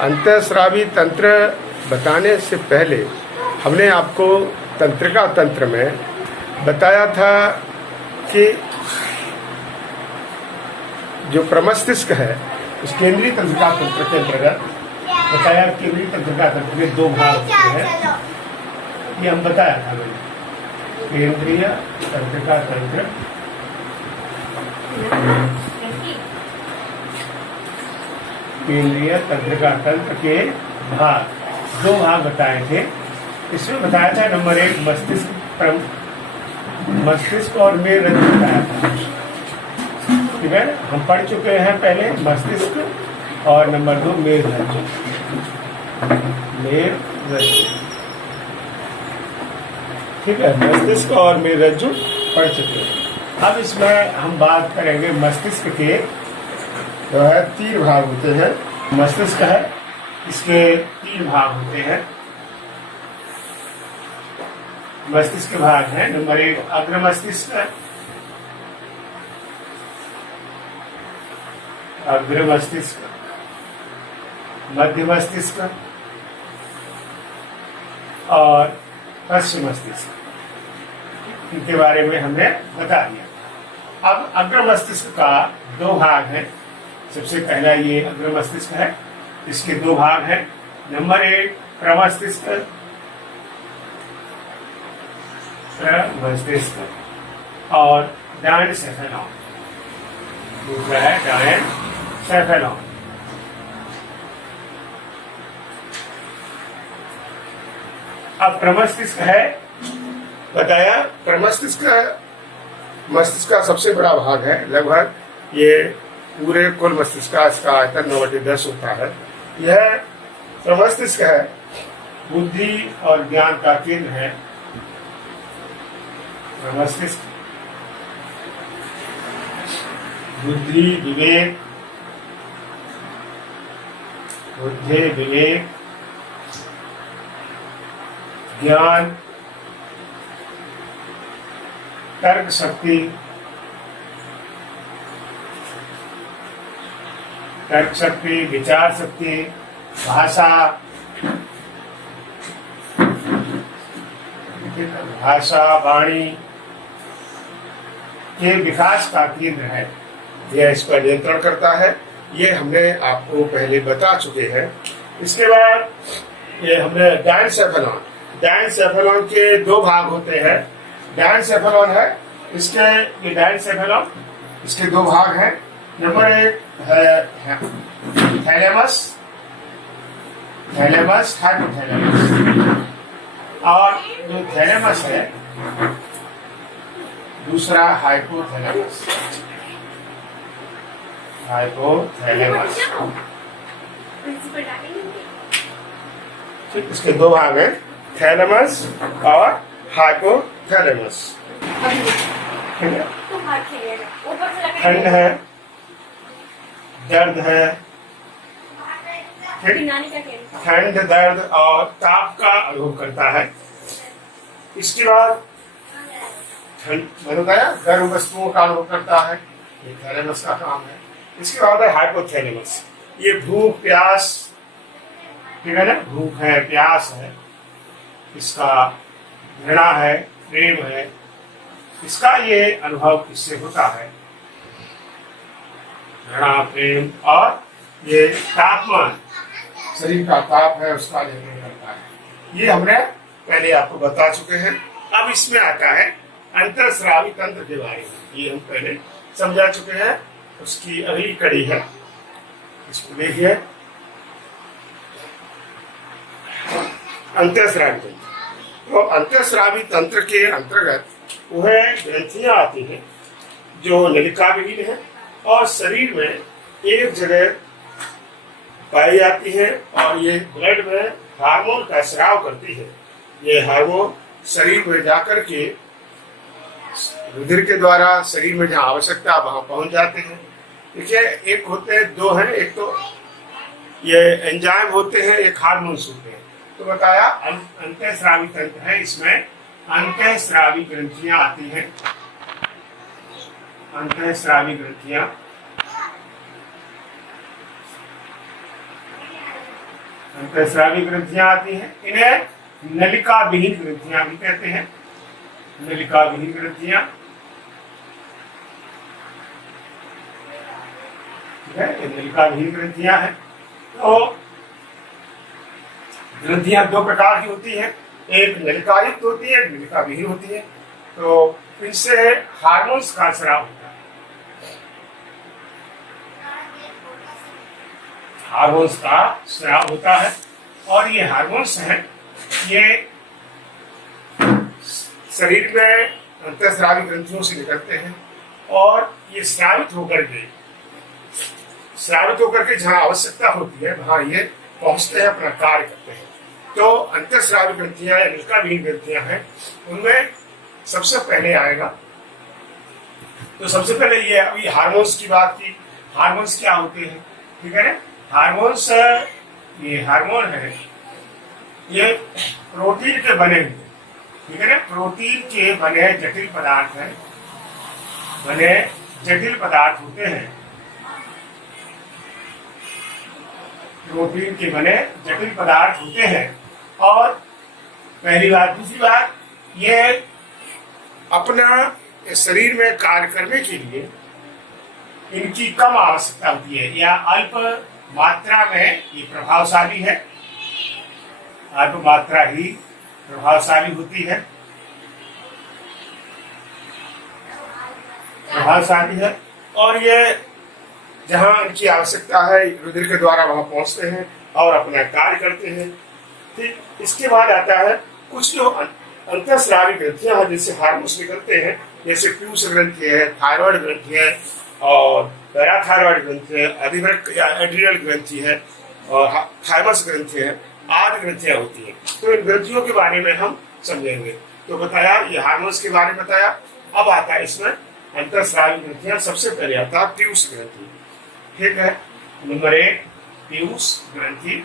अंतःस्रावी तंत्र बताने से पहले हमने आपको तंत्रिका तंत्र में बताया था कि जो प्रमस्तिष्क है उस केंद्रीय तंत्रिका तंत्र के अंतर्गत बताया। केंद्रीय तंत्रिका तंत्र में दो भाग होते हैं, ये हम बताया था। केंद्रीय तंत्रिका तंत्र केंद्रीय तंत्रिका तंत्र के दो भाग बताए थे। इसमें बताया था नंबर 1 मस्तिष्क और मेरुरज्जु बताया था। ठीक है, हम पढ़ चुके हैं पहले मस्तिष्क और नंबर 2 मेरुरज्जु। ठीक है, मस्तिष्क और मेरुरज्जु पढ़ चुके हैं। अब इसमें हम बात करेंगे मस्तिष्क के जो है 3 भाग होते हैं। मस्तिष्क है, इसके 3 भाग होते हैं। मस्तिष्क के भाग हैं, नंबर 1 अग्र मस्तिष्क, अग्र मस्तिष्क, मध्य मस्तिष्क और पश्चिम मस्तिष्क। इनके बारे में हमने बता दिया। अब अग्र मस्तिष्क का 2 भाग है। सबसे पहला ये अग्र मस्तिष्क है, इसके 2 भाग हैं। नंबर 1 प्रमस्तिष्क और डायनसेफेलॉन। दूसरा है डायनसेफेलॉन। अब प्रमस्तिष्क है, बताया मस्तिष्क का सबसे बड़ा भाग है। लगभग ये पूरे कुल मस्तिष्क का इसका आयतन 9/10 होता है। यह प्रमस्तिष्क है, बुद्धि और ज्ञान का केंद्र है। प्रमस्तिष्क बुद्धि विवेक ज्ञान, तर्क शक्ति, विचार शक्ति, भाषा वाणी के विकास का केंद्र है। यह इस पर नियंत्रण करता है। ये हमने आपको पहले बता चुके हैं। इसके बाद ये हमने डायनसेफेलॉन के 2 भाग होते हैं। डायनसेफेलॉन है, इसके 2 भाग हैं। नंबर 1 है थैलेमस, हाइपोथैलेमस। और जो थैलेमस है, दूसरा हाइपोथैलेमस। ठीक, इसके 2 भाग हैं, थैलेमस और हाइपोथैलेमस। ठीक है, ठंड है, दर्द है, ठंड, दर्द और ताप का अनुभव करता है। इसके बाद गर्म वस्तुओं का अनुभव करता है, ये थैलेमस का काम है। इसके बाद है हाइपोथैलेमस, ये भूख प्यास, ठीक है ना, भूख है, प्यास है, इसका घृणा है, प्रेम है, इसका ये अनुभव इससे होता है। घृणा, प्रेम और ये तापमान, शरीर का ताप है, उसका निर्णय करता है। ये हमने पहले आपको बता चुके हैं। अब इसमें आता है अंतःस्रावी तंत्र के बारे में। ये हम पहले समझा चुके हैं, उसकी अगली कड़ी है। इसको देखिए, अंतःस्रावी तंत्र। तो अंतःस्रावी तंत्र के अंतर्गत वह ग्रंथियां आती हैं जो नलिका विहीन है और शरीर में एक जगह पाई जाती है, और ये ब्लड में हार्मोन का स्राव करती है। ये हार्मोन शरीर में जाकर के रुधिर के द्वारा शरीर में जहाँ आवश्यकता वहां पहुंच जाते हैं। देखिए, एक होते हैं, 2 हैं, एक तो ये एंजाइम होते हैं, एक हार्मोन्स होते हैं। तो बताया अंतःस्रावी तंत्र है, इसमें अंतःस्रावी ग्रंथियां आती हैं। अंतःस्रावी ग्रंथियां अंतःस्रावी ग्रंथियां आती हैं, इन्हें नलिका विहीन ग्रंथियां भी कहते हैं। नलिका विहीन ग्रंथियां, ठीक है, ये नलिका विहीन ग्रंथियां हैं। तो ग्रंथियां दो प्रकार की होती हैं, एक नलिकायुक्त होती है, एक नलिका विहीन होती है। तो इनसे हार्मोन्स का स्राव होता है, हार्मोन्स का स्राव होता है। और ये हार्मोन्स हैं, ये शरीर में अंतःस्रावी ग्रंथियों से निकलते हैं और ये स्रावित होकर के जहां आवश्यकता होती है वहां ये पहुंचते हैं, अपना कार्य करते हैं। तो अंतःस्रावी ग्रंथियां या नलिका विहीन ग्रंथियां हैं, उनमें सबसे पहले आएगा, तो सबसे पहले ये अभी हार्मोन्स की बात की। हार्मोन्स क्या होते हैं, ठीक है ना। हार्मोन्स, ये हार्मोन है, ये प्रोटीन के बने हुए, ठीक है ना, प्रोटीन के बने जटिल पदार्थ हैं, बने जटिल पदार्थ होते हैं, प्रोटीन के बने जटिल पदार्थ होते हैं। और पहली बात, दूसरी बात, ये अपना शरीर में कार्य करने के लिए इनकी कम आवश्यकता होती है या अल्प मात्रा में ये प्रभावशाली है, अल्प मात्रा ही प्रभावशाली होती है, प्रभावशाली है। और ये जहां इनकी आवश्यकता है रुधिर के द्वारा वहां पहुंचते हैं और अपना कार्य करते हैं। ठीक, इसके बाद आता है कुछ जो अंतःस्रावी ग्रंथियां हैं जिससे हार्मोन्स निकलते हैं, जैसे पीयूष ग्रंथि है, थायराइड ग्रंथि है और पैराथायराइड ग्रंथि है, अधिवृक्क या एड्रिनल ग्रंथि है और थाइमस ग्रंथि है, आदि ग्रंथियां होती हैं। तो इन ग्रंथियों के बारे में हम समझेंगे। तो बताया, ये हार्मोन्स के बारे में बताया। अब आता है इसमें अंतःस्रावी ग्रंथियां। सबसे पहले आता है पीयूष ग्रंथि, ठीक है, नंबर 1 पीयूष ग्रंथि।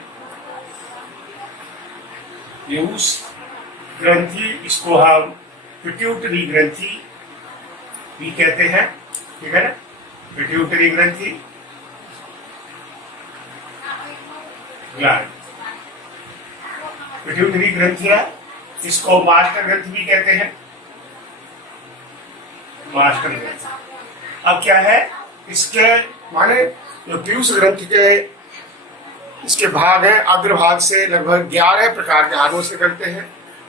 पीयूष ग्रंथि, इसको हम पिट्यूटरी ग्रंथि भी कहते हैं, ठीक है ना, पिट्यूटरी ग्रंथि ग्लैंड, पिट्यूटरी ग्रंथि है, इसको मास्टर ग्रंथि भी कहते हैं, मास्टर ग्रंथि। अब क्या है, इसके माने जो पीयूष ग्रंथि के इसके भाग है, अग्रभाग से लगभग 11 प्रकार के हार्मोन्स निकलते हैं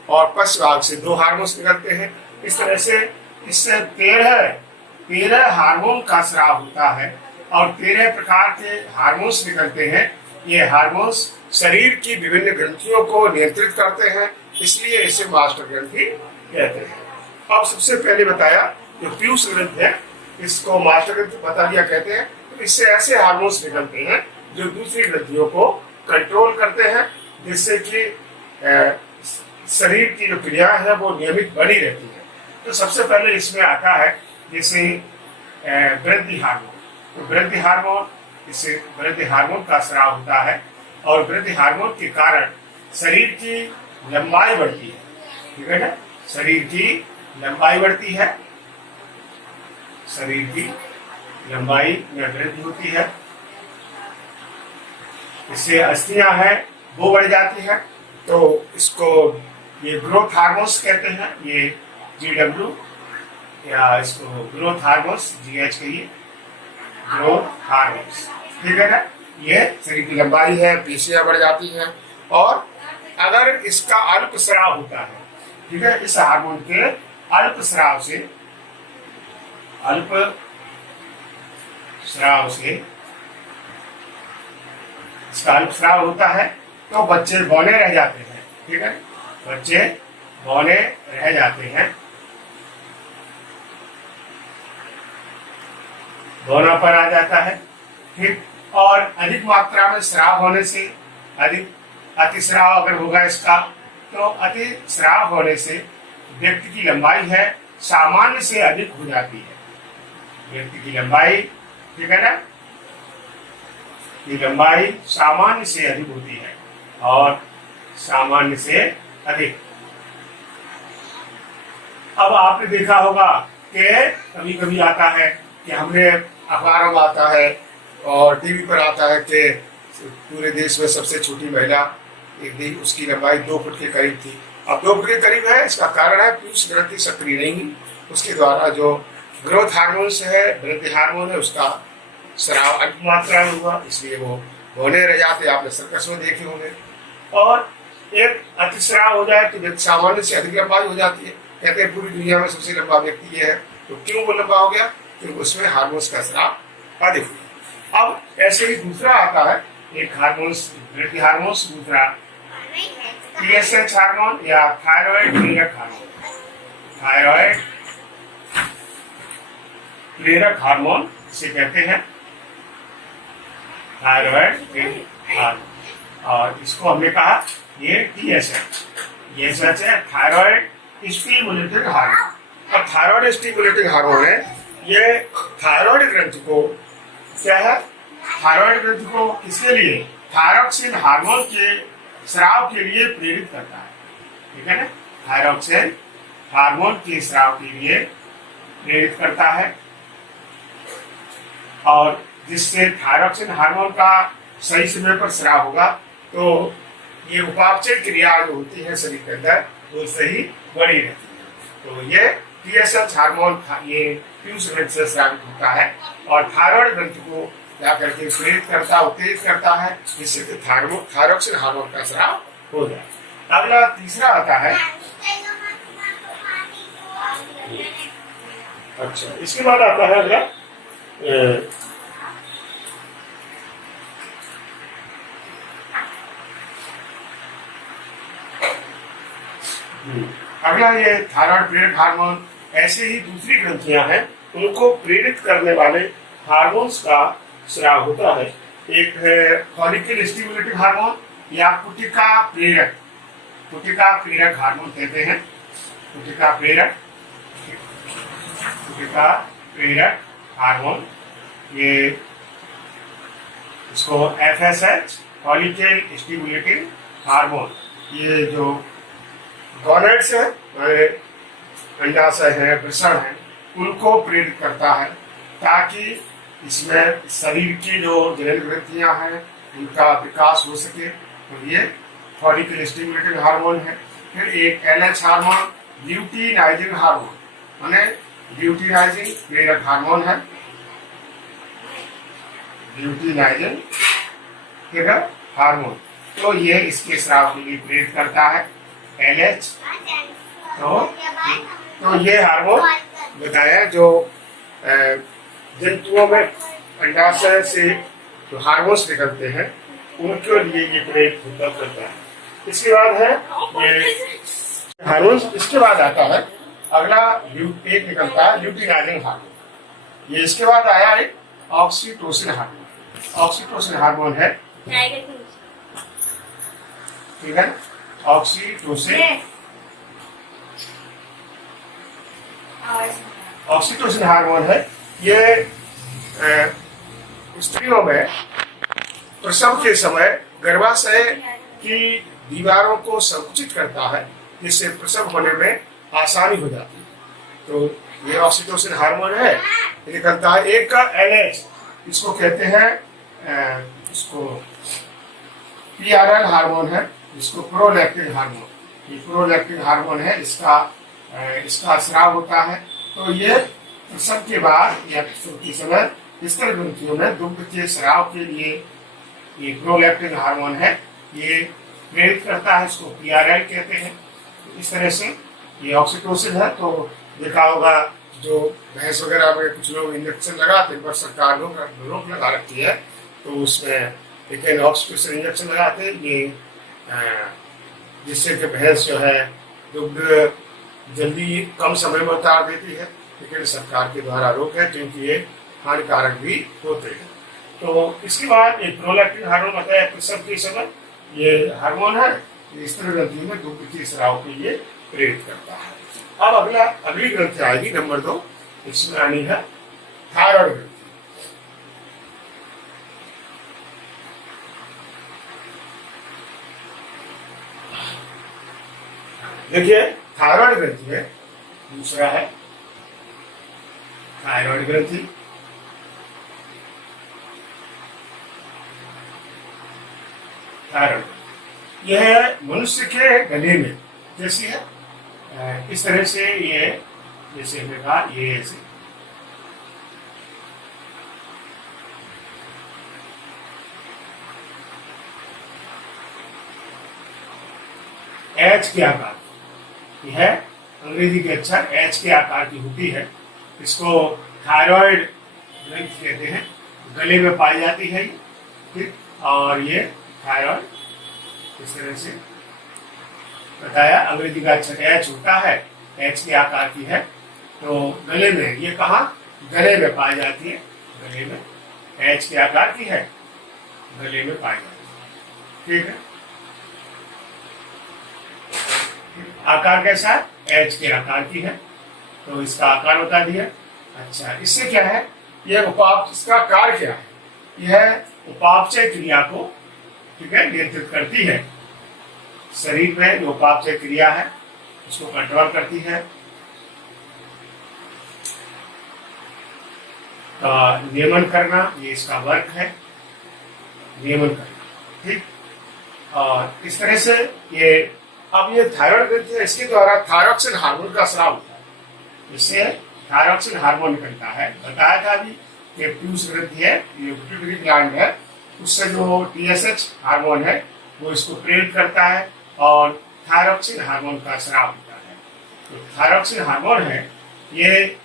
और पश्च भाग से 2 हार्मोन्स निकलते हैं। इस तरह से इससे 13 हार्मोन का स्राव होता है और 13 प्रकार के हार्मोन्स निकलते हैं। ये हार्मोन्स शरीर की विभिन्न ग्रंथियों को नियंत्रित करते हैं, इसलिए इसे मास्टर ग्रंथि कहते हैं। अब सबसे पहले बताया जो पीयूष ग्रंथि है, इसको मास्टर ग्रंथि बता दिया कहते हैं। तो इससे ऐसे हार्मोन्स निकलते हैं जो दूसरी ग्रंथियों को कंट्रोल करते हैं, जिससे कि शरीर की जो क्रिया है वो नियमित बनी रहती है। तो सबसे पहले इसमें आता है जैसे वृद्धि हार्मोन। तो वृद्धि हार्मोन, इससे वृद्धि हार्मोन का स्राव होता है और वृद्धि हार्मोन के कारण शरीर की लंबाई बढ़ती है, ठीक है ना, शरीर की लंबाई बढ़ती है, शरीर की लंबाई में वृद्धि होती है। इससे अस्थियां हैं वो बढ़ जाती है। तो इसको ये ग्रोथ हार्मोन्स कहते हैं, ये GW या इसको ग्रोथ हार्मोन्स, GH कहिए, ग्रोथ हार्मोन्स, ठीक है ना। ये शरीर की लंबाई है, पेशियां बढ़ जाती हैं। और अगर इसका अल्प स्राव होता है, ठीक है, इस हार्मोन के अल्प स्राव से इसका अल्प स्राव होता है तो बच्चे बौने रह जाते हैं, ठीक है, बच्चे बौने रह जाते हैं, बौनापन आ जाता है, ठीक। और अधिक मात्रा में स्राव होने से, अतिस्राव अगर होगा इसका, तो अतिस्राव होने से व्यक्ति की लंबाई है सामान्य से अधिक हो जाती है, व्यक्ति की लंबाई, ठीक है ना, की लंबाई सामान्य से अधिक होती है और सामान्य से अधिक। अब आपने देखा होगा कि कभी कभी आता है कि हमने अखबारों में आता है और टीवी पर आता है कि पूरे देश में सबसे छोटी महिला एक थी, उसकी लंबाई 2 फुट के करीब थी। अब 2 फुट के करीब है, इसका कारण है पीयूष ग्रंथि सक्रिय नहीं हुई, उसके द्वारा जो ग्रोथ हार्मोन्स है, वृद्धि हार्मोन है, उसका स्राव अल्प मात्रा में हुआ, इसलिए वो होने रह जाते, आपने सर्कस में देखे होंगे। और एक अतिस्राव हो जाए तो व्यक्ति सामान्य से अधिक लंबाई हो जाती है। कहते हैं पूरी दुनिया में सबसे लंबा व्यक्ति ये है, तो क्यों वो लंबा हो गया? क्योंकि उसमें हार्मोन्स का स्राव अधिक हुआ। अब ऐसे ही दूसरा आता है, एक हार्मोन्स वृद्धि हार्मोन्स, दूसरा TSH हार्मोन या थायराइड प्रेरक हार्मोन। थायराइड प्रेरक हार्मोन इसे कहते हैं, थायराइड प्रेरक हार्मोन। और इसको हमने कहा ये TSH, ये सच है थायराइड स्टिमुलेटिंग हार्मोन। अब थायराइड स्टिमुलेटिंग हार्मोन है, ये थायराइड ग्रंथि को क्या है, थायराइड ग्रंथि को किसके लिए, थायरॉक्सिन हार्मोन के स्राव के लिए प्रेरित करता है, ठीक है ना। थायरॉक्सिन हार्मोन के स्राव के लिए प्रेरित करता है, और जिससे थायरॉक्सिन हार्मोन का सही समय पर स्राव होगा तो ये उपापचय क्रिया जो होती है शरीर के अंदर वो सही बनी रहती है। तो ये TSH हार्मोन ये पीयूष ग्रंथि से स्रावित होता है और थायराइड ग्रंथि को जाकर के प्रेरित करता, उत्तेजित करता है, जिससे कि थायरॉक्सिन हार्मोन का स्राव हो जाए। अगला तीसरा आता है, अच्छा इसके बाद आता है अगला अगला ये थायराइड प्रेरक हार्मोन। ऐसे ही दूसरी ग्रंथियां हैं, उनको प्रेरित करने वाले हार्मोन्स का स्राव होता है। एक है फॉलिकल स्टिमुलेटिंग हार्मोन या कुटिका प्रेरक हार्मोन कहते हैं। कुटिका प्रेरक हार्मोन, ये इसको FSH फॉलिकल स्टिमुलेटिंग हार्मोन, ये जो गॉनेड्स है, अंडाशय है, वृषण है, उनको प्रेरित करता है ताकि इसमें शरीर की जो जनन ग्रंथियां हैं उनका विकास हो सके। तो ये फॉलिकल स्टिमुलेटिंग हार्मोन है। फिर एक LH हार्मोन ल्यूटिनाइजिंग हार्मोन, माने ल्यूटिनाइजिंग प्रेरक हार्मोन है, ल्यूटिनाइजिंग प्रेरक हार्मोन। तो ये इसके स्राव के लिए प्रेरित करता है LH। तो ये हार्मोन बताया जो जंतुओं में अंडाशय से जो हार्मोन्स निकलते हैं उनके लिए ये प्रेरित करता है। इसके बाद है ये हार्मोन्स। इसके बाद आता है अगला एक निकलता है ल्यूटिनाइजिंग हार्मोन। ये इसके बाद आया है ऑक्सीटोसिन हार्मोन। ऑक्सीटोसिन हार्मोन है, ठीक है, ऑक्सीटोसिन हार्मोन है। ये स्त्रियों में प्रसव के समय गर्भाशय की दीवारों को संकुचित करता है, जिससे प्रसव होने में आसानी हो जाती है। तो ये ऑक्सीटोसिन हार्मोन है, निकलता है। एक का LH, इसको कहते हैं इसको PRL हार्मोन है, इसको प्रोलैक्टिन हार्मोन। ये प्रोलैक्टिन हार्मोन है, इसका स्राव होता है। तो ये प्रसव के बाद या प्रसव के समय स्तन ग्रंथियों में दुग्ध के स्राव के लिए ये प्रोलैक्टिन हार्मोन है, ये प्रेरित करता है, इसको PRL कहते हैं। तो इस तरह से ये ऑक्सीटोसिन है। तो देखा होगा जो भैंस वगैरह में कुछ लोग इंजेक्शन लगाते हैं, पर सरकार रोक लगा रखी है, तो उसमें लेकिन ऑक्सीटोसिन इंजेक्शन लगाते हैं, ये जिससे कि भैंस जो है दुग्ध जल्दी कम समय में उतार देती है, लेकिन सरकार के द्वारा रोक है क्योंकि ये हानिकारक भी होते हैं। तो इसके बाद एक प्रोलैक्टिन हार्मोन बताया प्रसव के समय, ये हार्मोन है, स्तन ग्रंथि में दुग्ध के स्राव के लिए प्रेरित करता है। अब अगली ग्रंथि आएगी नंबर 2, इसमें आनी है थायराइड ग्रंथि। देखिए थायराइड ग्रंथि है, दूसरा है थायराइड ग्रंथि। थायराइड यह मनुष्य के गले में जैसी है, इस तरह से ये, जैसे हमने कहा, ये ऐसे एच के आकार, यह अंग्रेजी के अक्षर एच के आकार की होती है। इसको थायराइड ग्रंथि कहते हैं, गले में पाई जाती है ये, ठीक। और ये थायराइड इस तरह से बताया, अंग्रेजी का अक्षर एच होता है, एच के आकार की है, तो गले में, ये कहा गले में पाई जाती है, गले में एच के आकार की है, गले में पाई जाती है, ठीक है। आकार कैसा है? एच के आकार की है, तो इसका आकार बता दिया। अच्छा, इससे क्या है, यह उपाप, इसका कार्य क्या है, यह उपापचय क्रिया को, ठीक है, नियंत्रित करती है। शरीर में जो उपापचय क्रिया है उसको कंट्रोल करती है, नियमन करना, ये इसका वर्क है, नियमन करना, ठीक। और इस तरह से ये, अब ये थायराइड ग्रंथि है, इसके द्वारा थायरॉक्सिन हार्मोन का स्राव होता है, इससे थायरॉक्सिन हार्मोन निकलता है। बताया था अभी कि पीयूष ग्रंथि है, ये पिट्यूटरी ग्लैंड है, उससे जो टीएसएच हार्मोन है वो इसको प्रेरित करता है और थायरॉक्सिन हार्मोन का स्राव होता है। तो थायरॉक्सिन हार्मोन है ये,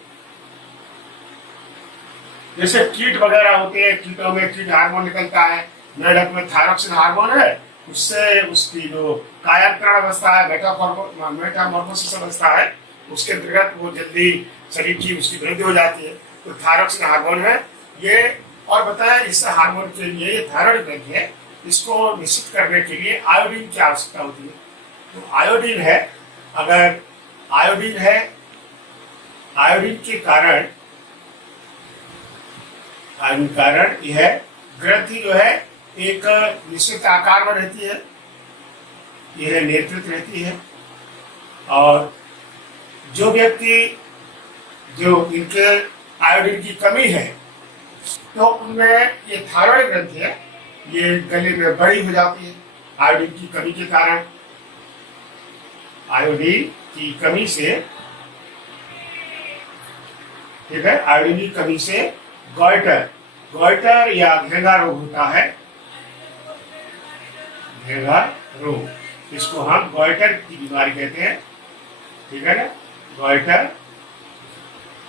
जैसे कीट वगैरह होते हैं, कीटों में कीट हार्मोन निकलता है, मेढक में थायरॉक्सिन हार्मोन है, उससे उसकी जो कायाकरण अवस्था है, मेटामॉर्फोसिस अवस्था है, उसके अंतर्गत वो जल्दी शरीर की उसकी वृद्धि हो जाती है, तो थायरॉक्सिन हार्मोन है ये। और बताया इस हार्मोन के लिए, ये थायराइड ग्रंथि है, इसको निश्चित करने के लिए आयोडीन की आवश्यकता होती है। तो आयोडीन है, अगर आयोडीन है, आयोडीन के कारण, आयोडीन कारण यह ग्रंथि जो है एक निश्चित आकार में रहती है, यह नियंत्रित रहती है। और जो व्यक्ति, जो इनके आयोडीन की कमी है, तो उनमें ये थायराइड ग्रंथि है, ये गले में बड़ी हो जाती है आयोडीन की कमी के कारण। आयोडीन की कमी से, ठीक है, आयोडीन की कमी से गॉइटर या घेंघा रोग होता है, घेंघा रोग, इसको हम गॉइटर की बीमारी कहते हैं, ठीक है ना, गॉइटर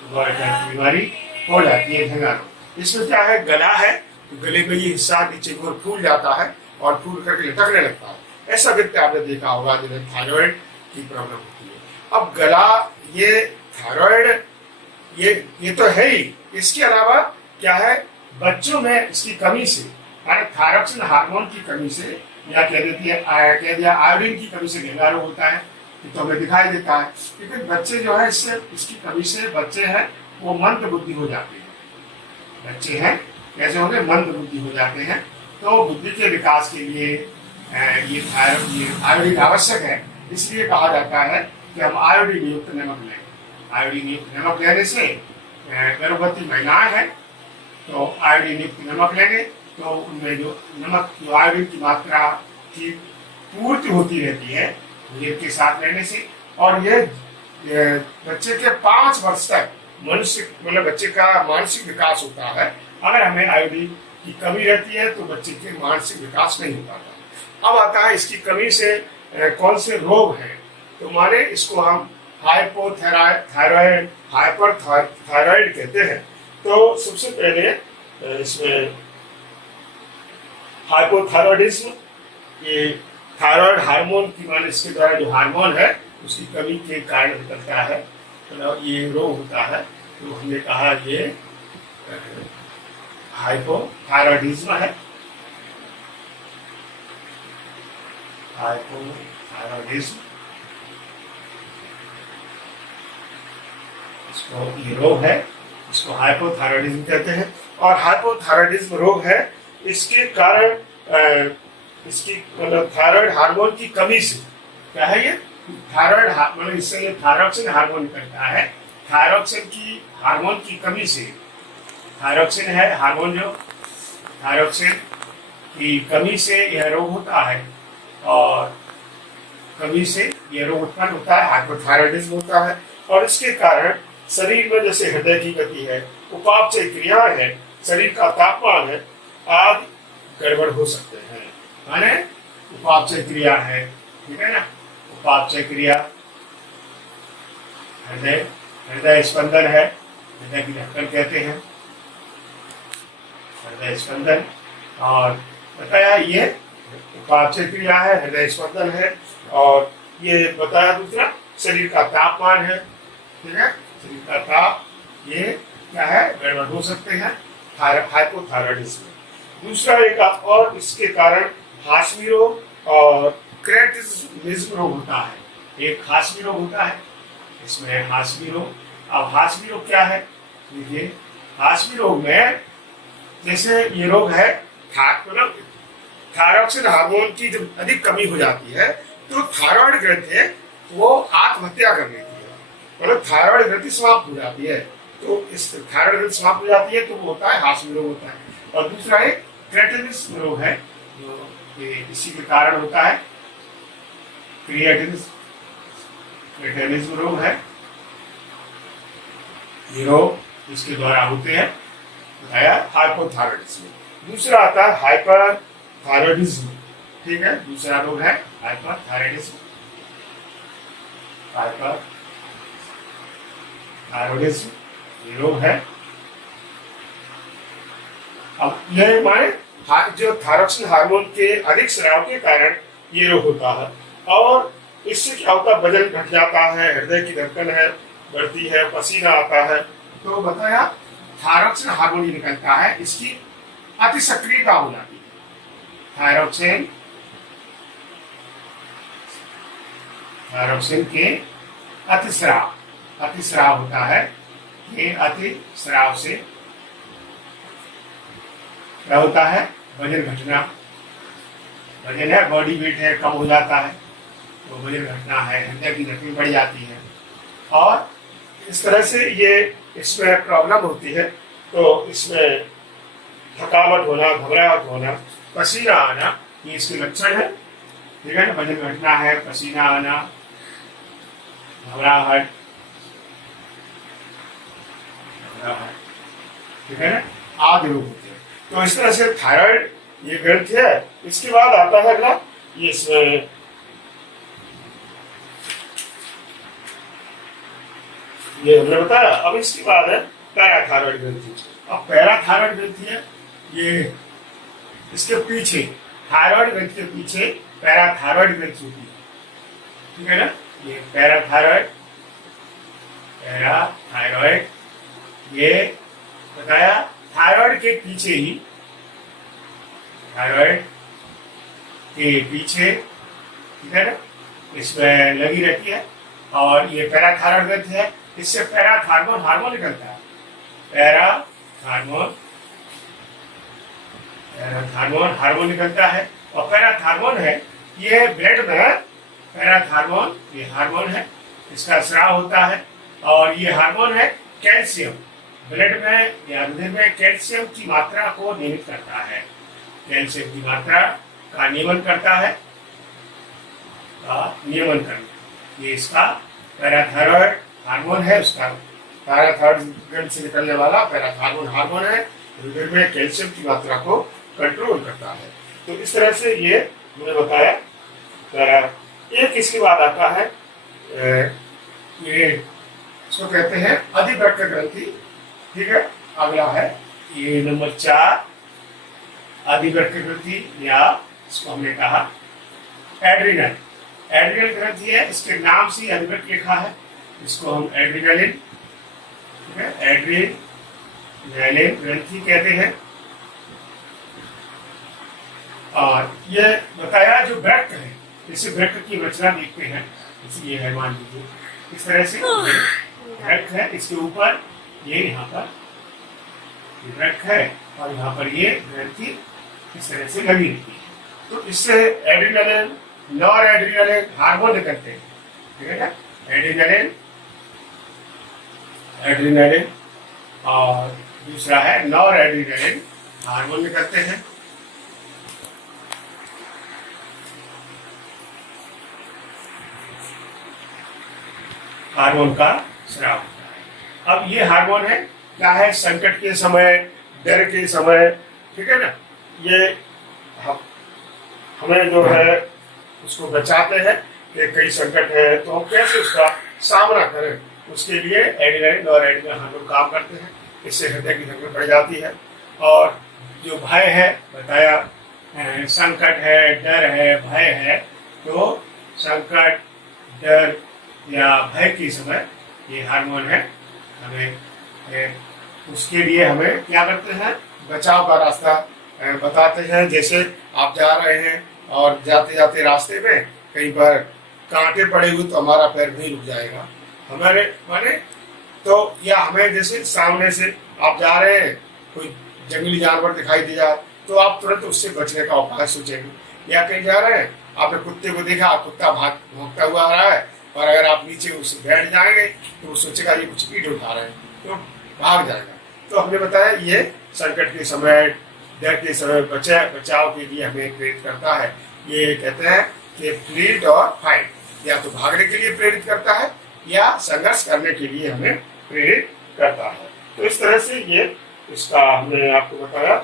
की बीमारी हो जाती है, घेंघा रोग। इसमें क्या है, गला है, तो गले में ये हिस्सा नीचे की ओर फूल जाता है और फूल करके लटकने लगता है। ऐसा व्यक्ति आपने देखा होगा जिन्हें थायराइड की प्रॉब्लम होती है। अब गला, ये थायराइड, ये तो है ही, इसके अलावा क्या है, बच्चों में इसकी कमी से, यानी थायरॉक्सिन हार्मोन की कमी से, या कह दिया आयोडीन की कमी से घेंघा रोग होता है, तो हमें दिखाई देता है। लेकिन बच्चे जो है, इससे, इसकी कमी से बच्चे हैं वो मंद बुद्धि हो जाते हैं, बच्चे हैं कैसे होंगे, मंद बुद्धि हो जाते हैं। तो बुद्धि के विकास के लिए ये आयोडीन आवश्यक है, इसलिए कहा जाता है कि हम आयोडीन युक्त नमक लें। आयोडीन युक्त नमक लेने से, गर्भवती महिलाएं हैं तो आयोडीन युक्त नमक लेंगे तो उनमें जो नमक, जो आयोडीन की मात्रा की पूर्ति होती रहती है नीर के साथ लेने से। और ये बच्चे के 5 वर्ष तक मनुष्य, मतलब बच्चे का मानसिक विकास होता है। अगर हमें आयोडीन की कमी रहती है तो बच्चे के मानसिक विकास नहीं हो पाता। अब आता है इसकी कमी से कौन से रोग हैं, तो माने इसको हम हाइपोथायराइड, हाइपरथायराइड कहते हैं। तो सबसे पहले इसमें हाइपोथायराइडिज्म, ये थायराइड हार्मोन की, माने इसके द्वारा जो हार्मोन है उसकी कमी के कारण निकलता है, तो ये रोग होता है। तो हमने कहा ये हाइपोथायराइडिज्म है, हाइपोथायराइडिज्म, इसको ये रोग है, इसको हाइपोथायराइडिज्म कहते हैं। और हाइपोथायराइडिज्म रोग है, इसके कारण इसकी, मतलब थायराइड हार्मोन की कमी से, क्या है ये, थायराइड मतलब इससे ये थायरॉक्सिन हार्मोन निकलता है, थायरॉक्सिन की हार्मोन की कमी से, थायरॉक्सिन है हार्मोन, जो थायरॉक्सिन कि कमी से यह रोग होता है, और कमी से यह रोग उत्पन्न होता है, हाइपोथायराइडिज्म होता है। और इसके कारण शरीर में जैसे हृदय की गति है, उपापचय क्रियाएं है, शरीर का तापमान है, आदि गड़बड़ हो सकते हैं। माने उपापचय क्रिया है, ठीक है ना, उपापचय क्रिया, हृदय हृदय स्पंदन है, हृदय की धड़कन कहते हैं, हृदय स्पंदन। और बताया ये उपापचय क्रिया है, हृदय स्पंदन है, और ये बताया दूसरा शरीर का तापमान है, ठीक है, शरीर का ताप, ये क्या है, गड़बड़ हो सकते हैं, हाइपोथायराइडिज्म। दूसरा एक और इसके कारण हाशमी रोग और क्रेटिनिज्म रोग होता है। एक हाशमी रोग होता है, इसमें हाशमी रोग। अब हाशमी रोग क्या है, देखिए हाशमी रोग में जैसे ये रोग है, थायरॉक्सिन हार्मोन की जब अधिक कमी हो जाती है तो थायराइड ग्रंथि है वो आत्महत्या कर लेती है, मतलब थायराइड ग्रंथि समाप्त हो जाती है। तो इस थायराइड ग्रंथि समाप्त हो जाती है तो वो होता है हाशमी रोग होता है। और दूसरा एक क्रेटिनिज्म रोग है, जो इसी के कारण होता है, क्रेटिनिज्म रोग है। ये रोग इसके द्वारा होते हैं, बताया हाइपोथायराइडिज्म। दूसरा आता है हाइपरथायराइडिज्म, ठीक है, दूसरा रोग है हाइपरथायराइडिज्म। हाइपरथायराइडिज्म ये रोग है। अब यह माने जो थायरॉक्सिन हार्मोन के अधिक स्राव के कारण ये रोग होता है, और इससे क्या होता है, वजन घट जाता है, हृदय की धड़कन है बढ़ती है, पसीना आता है। तो बताया थायरॉक्सिन हार्मोन निकलता है, इसकी अति सक्रियता हो जाती है। थायरॉक्सिन के अतिस्राव होता है। ये अतिस्राव से क्या होता है, वजन घटना, वजन है, बॉडी वेट है, कम हो जाता है, तो वजन घटना है, हृदय की धड़कन बढ़ जाती है, और इस तरह से ये इसमें प्रॉब्लम होती है। तो इसमें थकावट होना, घबराहट होना, पसीना आना, ये इसके लक्षण है, ठीक है ना, वजन घटना है, पसीना आना, घबराहट, ठीक है ना, आदि रोग होते हैं। तो इस तरह से थायराइड ये ग्रंथि है। इसके बाद आता है अगला, ये इसमें ये हमने बताया। अब इसके बाद है पैराथायराइड ग्रंथि। अब पैराथायराइड ग्रंथि है, ये इसके पीछे, थायराइड ग्रंथि के पीछे पैराथायराइड ग्रंथि होती है, ठीक है ना, ये पैराथायराइड ये बताया थायराइड के पीछे ही, थायराइड के पीछे, ठीक है ना, इसमें लगी रहती है। और ये पैराथायराइड ग्रंथि है, इससे पैराथार्मोन हार्मोन निकलता है, पैराथार्मोन हार्मोन निकलता है। और पैराथार्मोन है, ये ब्लड में पैराथार्मोन ये हार्मोन है, इसका स्राव होता है। और ये हार्मोन है कैल्शियम, ब्लड में या हृदय में कैल्शियम की मात्रा को नियमित करता है, कैल्शियम की मात्रा का नियमन करता है, नियमन करना, ये इसका पैराथायराइड हार्मोन है। उसका पैराथायराइड ग्रंथि से निकलने वाला पैराथार्मोन हार्मोन है, हृदय में कैल्शियम की मात्रा को कंट्रोल करता है। तो इस तरह से ये मैंने बताया। एक इसके बाद आता है, ये इसको कहते हैं अधिवृक्क ग्रंथि, ठीक है। अगला है ये नंबर 4 अधिवृक्क ग्रंथि, या इसको हमने कहा एड्रिनल ग्रंथि है। इसके नाम से अधिवृक्क लिखा है, इसको हम एड्रिनलिन, ठीक है, एड्रिनलिन ग्रंथि कहते हैं। और ये बताया जो वृक्क है, इसे वृक्क की रचना देखते हैं, इसलिए है, मान लीजिए इस तरह से वृक्क है, इसके ऊपर ये यहाँ पर वृक्क है, और यहाँ पर ये ग्रंथि इस तरह से लगी रहती है। तो इससे एड्रिनलिन, नॉर एड्रिनलिन हार्मोन निकलते हैं, ठीक है ना, एड्रिनलिन और दूसरा है नॉर एड्रिनलिन हार्मोन निकलते हैं। हार्मोन का स्राव होता है। अब ये हार्मोन है क्या है, संकट के समय, डर के समय, ठीक है ना, ये हमें जो है उसको बचाते हैं कि कई संकट है तो हम कैसे उसका सामना करें, उसके लिए एड्रेनलिन और एड्रेनल हार्मोन काम करते हैं। इससे हृदय की धड़कन बढ़ जाती है। और जो भय है बताया, संकट है, डर है, भय है, तो संकट, डर या भय के समय ये हार्मोन है, हमें उसके लिए हमें क्या करते हैं, बचाव का रास्ता बताते हैं। जैसे आप जा रहे हैं और जाते जाते रास्ते में कहीं पर कांटे पड़े हुए तो हमारा पैर भी रुक जाएगा हमारे माने, तो या हमें जैसे सामने से आप जा रहे हैं, कोई जंगली जानवर दिखाई दिया तो आप तुरंत उससे बचने का उपाय सोचेंगे। या कहीं जा रहे हैं, आपने कुत्ते को देखा, कुत्ता भागता हुआ आ रहा है, और अगर आप नीचे उससे बैठ जाएंगे तो वो सोचेगा ये कुछ ईंट उठा रहे हैं, तो भाग जाएगा। तो हमने बताया ये संकट के समय, डर के समय बचाव के लिए हमें प्रेरित करता है। ये कहते हैं कि फ्लीट और फाइट, या तो भागने के लिए प्रेरित करता है या संघर्ष करने के लिए हमें प्रेरित करता है। तो इस तरह से ये इसका हमने आपको बताया,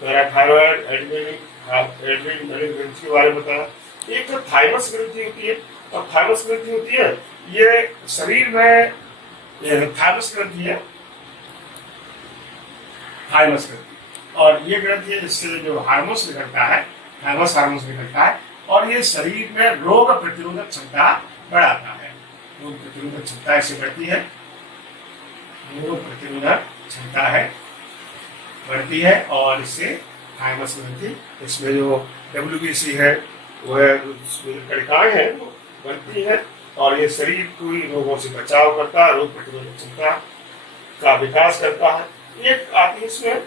पैराथायरॉइड, एड्रेनलिन ग्रंथि के बारे में बताया। एक तो थाइमस ग्रंथि होती है, और थाइमस ग्रंथि होती है ये शरीर में, थाइमस ग्रंथि है, थाइमस ग्रंथि, और ये ग्रंथि है जिससे जो हार्मोन्स निकलता है, थाइमस हार्मोन्स निकलता है, और ये शरीर में रोग प्रतिरोधक क्षमता बढ़ाता है। रोग प्रतिरोधक क्षमता इससे बढ़ती है, रोग प्रतिरोधक क्षमता है बढ़ती है, और इससे थाइमस ग्रंथि, इसमें जो WBC है वह कणिकाएं हैं वो बनती है, और ये शरीर को रोगों से बचाव करता है, रोग प्रतिरोधक क्षमता का विकास करता है। एक आती है इसमें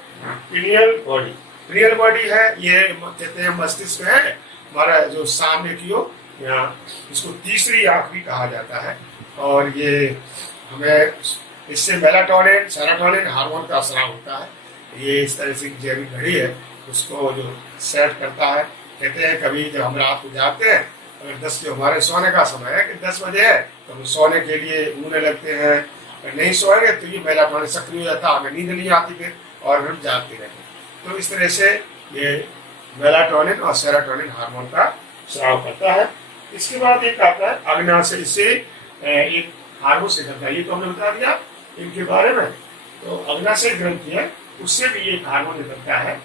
पिनियल बॉडी। पिनियल बॉडी है, ये कहते हैं मस्तिष्क है हमारा जो सामने की ओर, यहाँ इसको तीसरी आंख भी कहा जाता है, और ये हमें इससे मेलाटोनिन, सेरोटोनिन हार्मोन का स्राव होता है। ये इस तरह से जैविक घड़ी है, उसको जो सेट करता है। कहते हैं कभी जब हम रात को जाते हैं, अगर 10 के हमारे सोने का समय है कि 10 बजे है, तो हम सोने के लिए ऊँगने लगते हैं, अगर नहीं सोएंगे तो ये मेलाटोनिन सक्रिय हो जाता है, हमें नींद नहीं आती फिर, और हम जागते रहते। तो इस तरह से ये मेलाटोनिन और सेरोटोनिन हार्मोन का स्राव करता है। इसके बाद एक आता है अग्नाशय से एक हार्मोन से करता है, ये तो हमने बता दिया इनके बारे में। तो अग्नाशय ग्रंथि है, उससे भी एक हार्मोन निकलता है,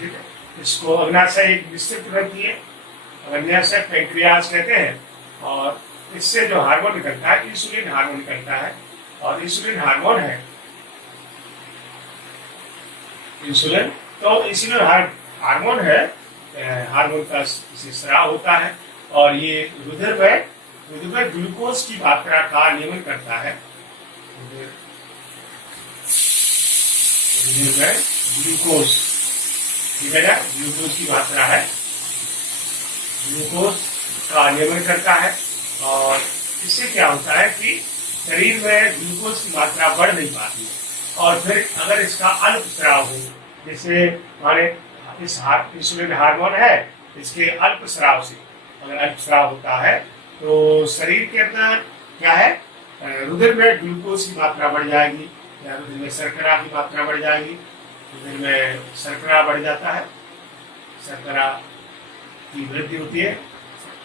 ठीक है। इसको अग्नाशय एक विस्तृत ग्रंथि है, अग्नाशय पैंक्रियास कहते हैं, और इससे जो हार्मोन निकलता है इंसुलिन हार्मोन निकलता है, और इंसुलिन हार्मोन है, इंसुलिन, तो इंसुलिन हार्मोन है, हार्मोन का स्राव होता है, और ये रुधिर में ग्लूकोज की मात्रा का नियमन करता है। रुधिर में ग्लूकोज, ठीक है ना, ग्लूकोज की मात्रा है, ग्लूकोज का नियमन करता है, और इससे क्या होता है कि शरीर में ग्लूकोज की मात्रा बढ़ नहीं पाती है, और फिर अगर इसका अल्प स्राव हो, जैसे हमारे इस इंसुलिन हार्मोन है, इसके अल्प स्राव से अगर अल्प स्राव होता है तो शरीर के अंदर क्या है, रुधिर में ग्लूकोज की मात्रा बढ़ जाएगी, या रुधिर में शर्करा की मात्रा बढ़ जाएगी, रुधिर में शर्करा बढ़ जाता है, शर्करा की वृद्धि होती है,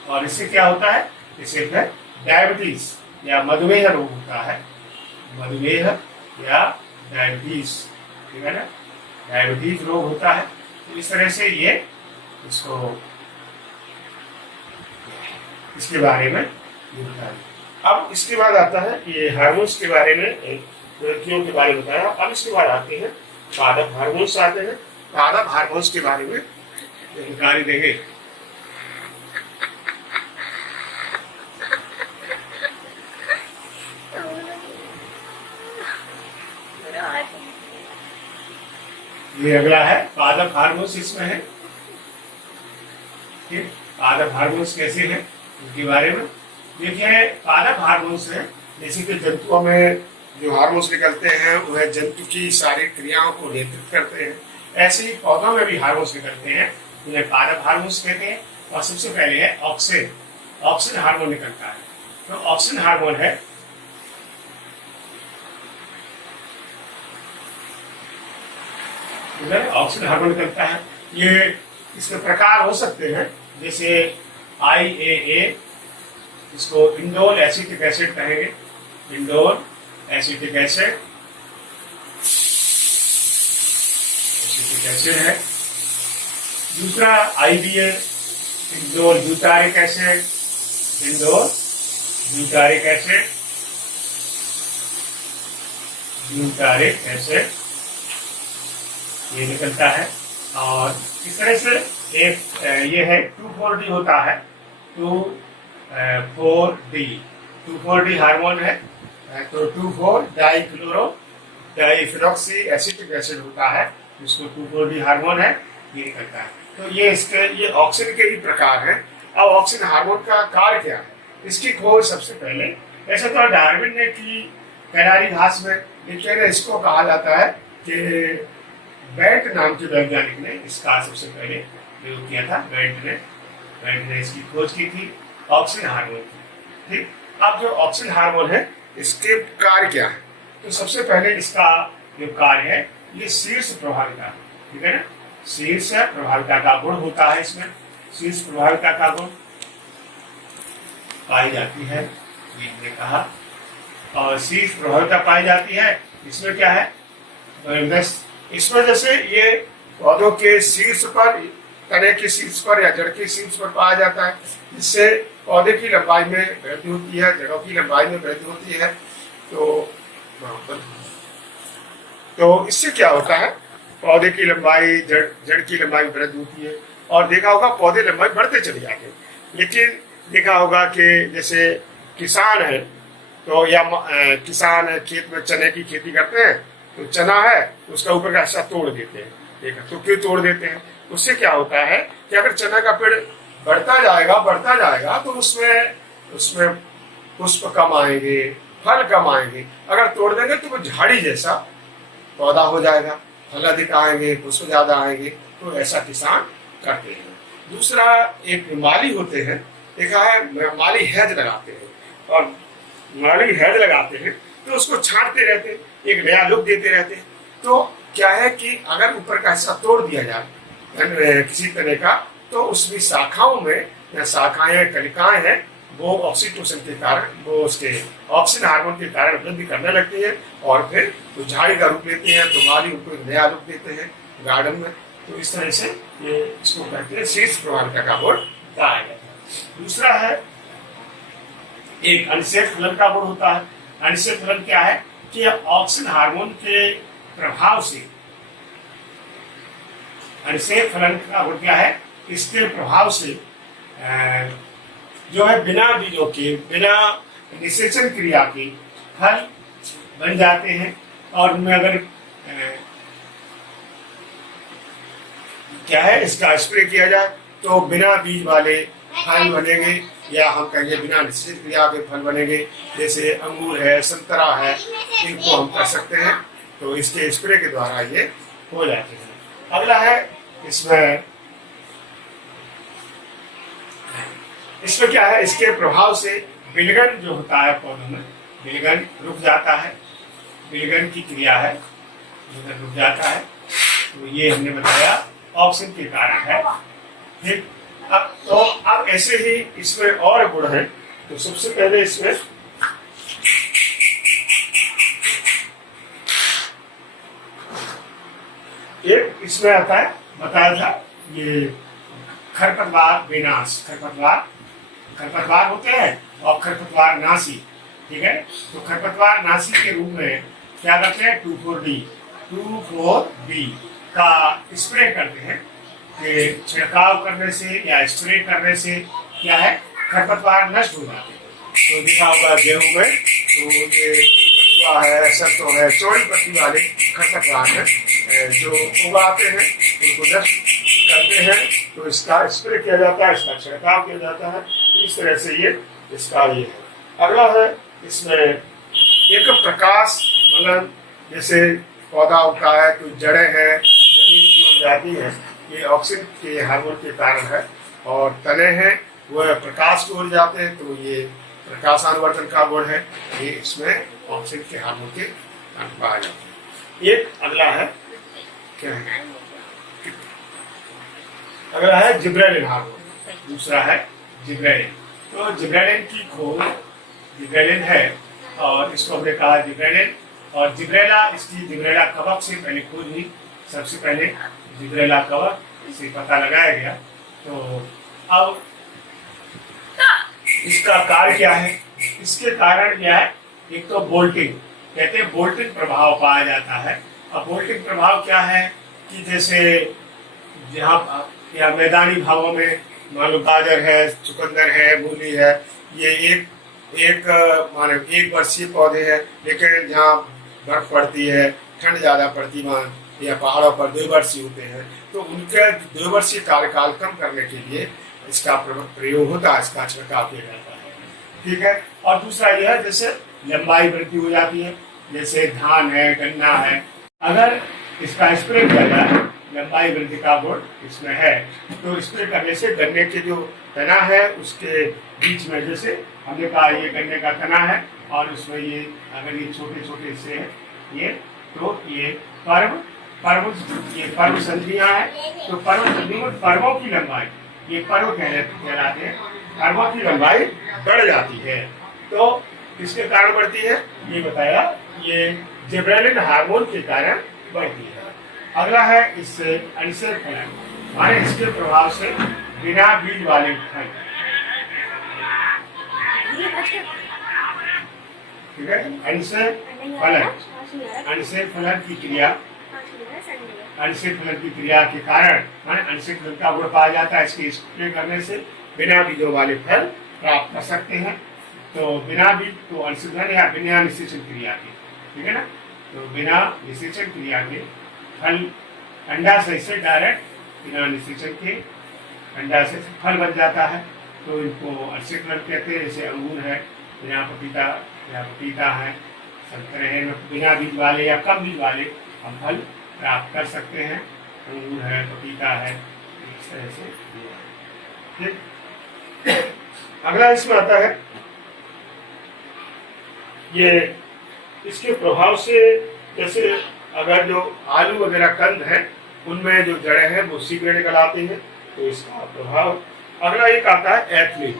और इससे क्या होता है, इससे फिर डायबिटीज या मधुमेह रोग होता है, मधुमेह या डायबिटीज, ठीक है ना, डायबिटीज रोग होता है। तो इस तरह से ये इसको इसके बारे में ये बताया। अब इसके बाद आता है ये हार्मोन्स के बारे में, ग्रंथियों के बारे में बताया। अब इसके बाद आते हैं पादप हार्मोन्स आते हैं। पादप हार्मोन्स के बारे में जानकारी देंगे। ये अगला है पादप हार्मोन्स, इसमें है, ठीक। पादप हार्मोन्स कैसे हैं उनके बारे में देखिए। पादप हार्मोन्स है, जैसे कि जंतुओं में जो हार्मोन्स निकलते हैं वह जंतु की शारीरिक क्रियाओं को नियंत्रित करते हैं, ऐसे ही पौधों में भी हार्मोन्स निकलते हैं, उन्हें पादप हार्मोन्स कहते हैं। और सबसे पहले है ऑक्सिन, ऑक्सिन हार्मोन निकलता है। तो ऑक्सिन हार्मोन है, है, ऑक्सीजन हार्मोन निकलता है। ये इसके प्रकार हो सकते हैं, जैसे IAA, इसको इंडोल एसिटिक एसिड कहेंगे, indole acetic acid, acetic acid है। दूसरा IBA, indole butyric acid, indole butyric acid, butyric acid ये निकलता है। और इस तरह से एक ये है 2,4-D होता है, 2,4-D, 2,4-D हार्मोन है, तो 2,4-डाइक्लोरो डाइफिनॉक्सी एसिटिक एसिड होता है, जिसको 2,4-D हार्मोन है, ये निकलता है। तो ये इसके ये ऑक्सीजन के ही प्रकार हैं। अब ऑक्सीजन हार्मोन का कार्य क्या है, इसकी खोज सबसे पहले ऐसा तो डार्विन ने की कैनारी घास में, लेकिन इसको कहा जाता है कि बेंट नाम के वैज्ञानिक ने इसका सबसे पहले प्रयोग किया था। बेंट ने इसकी खोज की थी ऑक्सीजन हार्मोन की। ठीक, अब जो ऑक्सीजन हार्मोन है इसके कार्य क्या है, तो सबसे पहले इसका जो कार्य है ये शीर्ष प्रभाविता, ठीक है ना, शीर्ष प्रभाविता का गुण होता है। इसमें शीर्ष प्रभाविता का गुण पाई जाती है, ये हमने कहा, और शीर्ष प्रभाविता पाई जाती है। इसमें क्या है, इस वजह से ये पौधों के शीर्ष पर, तने के शीर्ष पर या जड़ के शीर्ष पर पाया जाता है, जिससे पौधे की लंबाई में वृद्धि होती है, जड़ों की लंबाई में वृद्धि होती है। तो इससे क्या होता है, पौधे की लंबाई, जड़ की लंबाई में वृद्धि होती है। और देखा होगा पौधे लंबाई बढ़ते चले जाते हैं, लेकिन देखा होगा कि जैसे किसान है, तो या किसान है, खेत में चने की खेती करते हैं, तो चना है उसका ऊपर का हिस्सा तोड़ देते हैं। ठीक है, तो क्यों तोड़ देते हैं, उससे क्या होता है कि अगर चना का पेड़ बढ़ता जाएगा तो उसमें पुष्प कम आएंगे, फल कम आएंगे। अगर तोड़ देंगे तो वो झाड़ी जैसा पौधा हो जाएगा, फल अधिक आएंगे, पुष्प ज्यादा आएंगे। तो ऐसा किसान करते हैं। दूसरा, एक माली होते हैं, देखा है माली हेज लगाते हैं, और माली हेज लगाते हैं तो उसको छांटते रहते हैं, एक नया लुक देते रहते हैं। तो क्या है कि अगर ऊपर का हिस्सा तोड़ दिया जाए किसी तरह का, तो उसकी शाखाओं में या शाखाएं, कलिकाएं हैं, वो ऑक्सीटोसिन के कारण, वो उसके ऑक्सीजन हार्मोन के कारण वृद्धि करने लगती है, और फिर वो झाड़ी का रूप लेते हैं। तो माली उनको एक नया रूप देते हैं गार्डन में। तो इस तरह से ये इसको कहते हैं शीर्ष प्रभाविता का गुण कहा जाता है। दूसरा है, एक अनिषेध फलन का गुण होता है। अनिषेध फलन क्या है कि ऑक्सीजन हार्मोन के प्रभाव से, अनिषेध फलन का गुण क्या है, इसके प्रभाव से जो है बिना बीजों के, बिना निषेचन क्रिया के फल बन जाते हैं। और उनमें अगर क्या है, इसका स्प्रे किया जाए तो बिना बीज वाले फल बनेंगे, या हम कहेंगे बिना निषेचन क्रिया के फल बनेंगे। जैसे अंगूर है, संतरा है, इनको हम कर सकते हैं, तो इसके स्प्रे के द्वारा ये हो जाते हैं। अगला है, इसमें क्या है, इसके प्रभाव से विलगन जो होता है पौधों में, विलगन रुक जाता है, विलगन की क्रिया है, विलगन रुक जाता है। तो ये हमने बताया ऑक्सीजन के कारण है। ठीक, अब ऐसे ही इसमें और गुण है। तो सबसे पहले इसमें एक इसमें आता है, बताया था ये खरपतवार विनाश, खरपतवार होते हैं और खरपतवार नाशी। ठीक है, तो खरपतवार नाशी के रूप में क्या करते हैं, 2,4-D का स्प्रे करते हैं। कि छिड़काव करने से या स्प्रे करने से क्या है, खरपतवार नष्ट हो जाते हैं। तो देखा होगा गेहूं में, तो ये बथुआ है, सरसों है, चौड़ी पत्ती वाले खरपतवार है जो उगाते हैं, उनको नष्ट करते हैं। तो इसका स्प्रे किया जाता है, इसका छिड़काव किया जाता है। इस तरह से ये इसका ये है। अगला है, इसमें एक प्रकाश, मतलब जैसे पौधा उगता है तो जड़ें हैं, जमीन की हो जाती है, ये ऑक्सीजन के हार्मोन के कारण है। और तने हैं वह प्रकाश की ओर जाते हैं, तो ये प्रकाशानुवर्तन का गुण है, ये इसमें ऑक्सीजन के हार्मोन के कारण पाया जाता है। एक अगला है क्या है? अगला है जिब्रेलिन हार्मोन, दूसरा है जिब्रेलिन। तो जिब्रेलिन की खोज जिब्रेलिन है और इसको हमने कहा जिब्रेलिन, और जिब्रेला, इसकी जिब्रेला कवक से पहले खोज हुई, सबसे पहले जिब्रेला कवक से पता लगाया गया। तो अब इसका कार्य क्या है? इसके कारण क्या है? एक तो बोल्टिंग, कहते हैं बोल्टिंग प्रभाव पाया जाता है। अब बोल्टिंग प्रभाव क्या है कि जैसे जहाँ या मैदानी भागों में मान लो गाजर है, चुकंदर है, मूली है, ये एक माने 1 वर्षीय पौधे हैं, लेकिन जहाँ बर्फ पड़ती है, ठंड ज्यादा पड़ती वहाँ या पहाड़ों पर 2 वर्षीय होते हैं, तो उनके 2 वर्षीय कार्यकाल कम करने के लिए इसका प्रयोग होता है, इसका छिड़काव किया जाता है। ठीक है। और दूसरा यह है जैसे लंबाई वृद्धि हो जाती है, जैसे धान है, गन्ना है, अगर इसका स्प्रे किया जाए, लंबाई वृद्धि का गुण इसमें है, तो स्प्रे करने से गन्ने के जो तना है उसके बीच में, जैसे हमने कहा ये गन्ने का तना है और उसमें ये अगर ये छोटे छोटे हिस्से हैं ये, तो ये पर्व संधियां है, तो पर्व संधियों में पर्वों की लंबाई, ये पर्व कहलाते हैं, पर्वों की लंबाई बढ़ जाती है। तो किसके कारण बढ़ती है ये बताया, ये जिब्रेलिन हार्मोन के कारण बढ़ती है। अगला है इससे अनिषेक फलन, माने इसके प्रभाव से बिना बीज वाले फल, ठीक है। अनिषेक फलन की क्रिया, अनिषेक फलन की क्रिया के कारण माने अनिषेक फलन का गुण पाया जाता है, इसके स्प्रे करने से बिना बीजों वाले फल प्राप्त कर सकते हैं। तो बिना बीज तो अनिषेक फलन या बिना निषेचन क्रिया के, ठीक है ना, तो बिना निषेचन क्रिया के फल अंडाशय से डायरेक्ट, बिना निषेचन के अंडाशय से फल बन जाता है, तो इनको अनिषेक फल कहते हैं। जैसे अंगूर है, बिना पपीता है, संतरे हैं, बिना बीज वाले या कम बीज वाले हम फल प्राप्त कर सकते हैं। अंगूर है, पपीता है, इस तरह से। ठीक। अगला इसमें आता है ये इसके प्रभाव से, जैसे अगर जो आलू वगैरह कंद है उनमें जो जड़ें हैं वो शीघ्र निकल आती हैं, तो इसका प्रभाव। अगला एक आता है एथिलीन।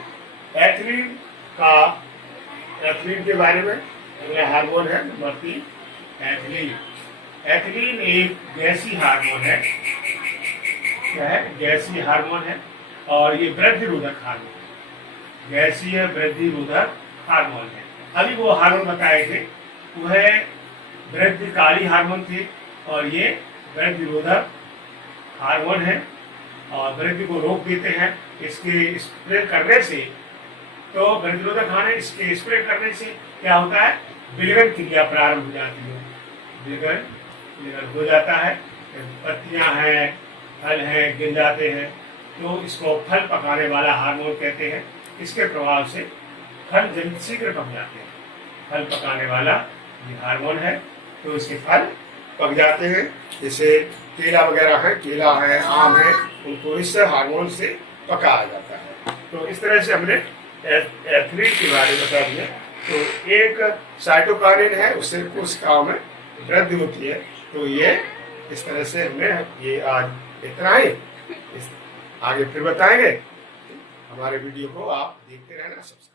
एथिलीन के बारे में अगला हार्मोन है नंबर 3, एथिलीन। एथिलीन एक गैसीय हार्मोन है, क्या है? गैसीय हार्मोन है, और ये वृद्धि रोधक हार्मोन, गैसीय वृद्धि रोधक हार्मोन है। अभी वो हार्मोन बताए थे वह वृद्धिकारी हार्मोन थे, और ये वृद्धि रोधक हार्मोन है और वृद्धि को रोक देते हैं। इसके स्प्रे करने से, तो वृद्धि रोधक हार्मोन, इसके स्प्रे करने से क्या होता है? विलयन क्रिया प्रारंभ हो जाती है, विलयन हो जाता है, पत्तियां हैं, फल हैं, गिर जाते हैं, तो इसको फल पकाने वाला हार्मोन कहते हैं। इसके प्रभाव से फल जल्द शीघ्र पक जाते हैं, फल पकाने वाला ये हार्मोन है, तो इसके फल पक जाते हैं। जैसे केला वगैरह है, केला है, आम है, उनको इस हार्मोन से पकाया जाता है। तो इस तरह से हमने एथिलीन के बारे में बता दिया। तो एक साइटोकाइनिन है, उससे कोशिकाओं में वृद्धि होती है। तो ये इस तरह से हमने ये आज इतना ही, आगे फिर बताएंगे। हमारे वीडियो को आप देखते रहना, सब्सक्राइब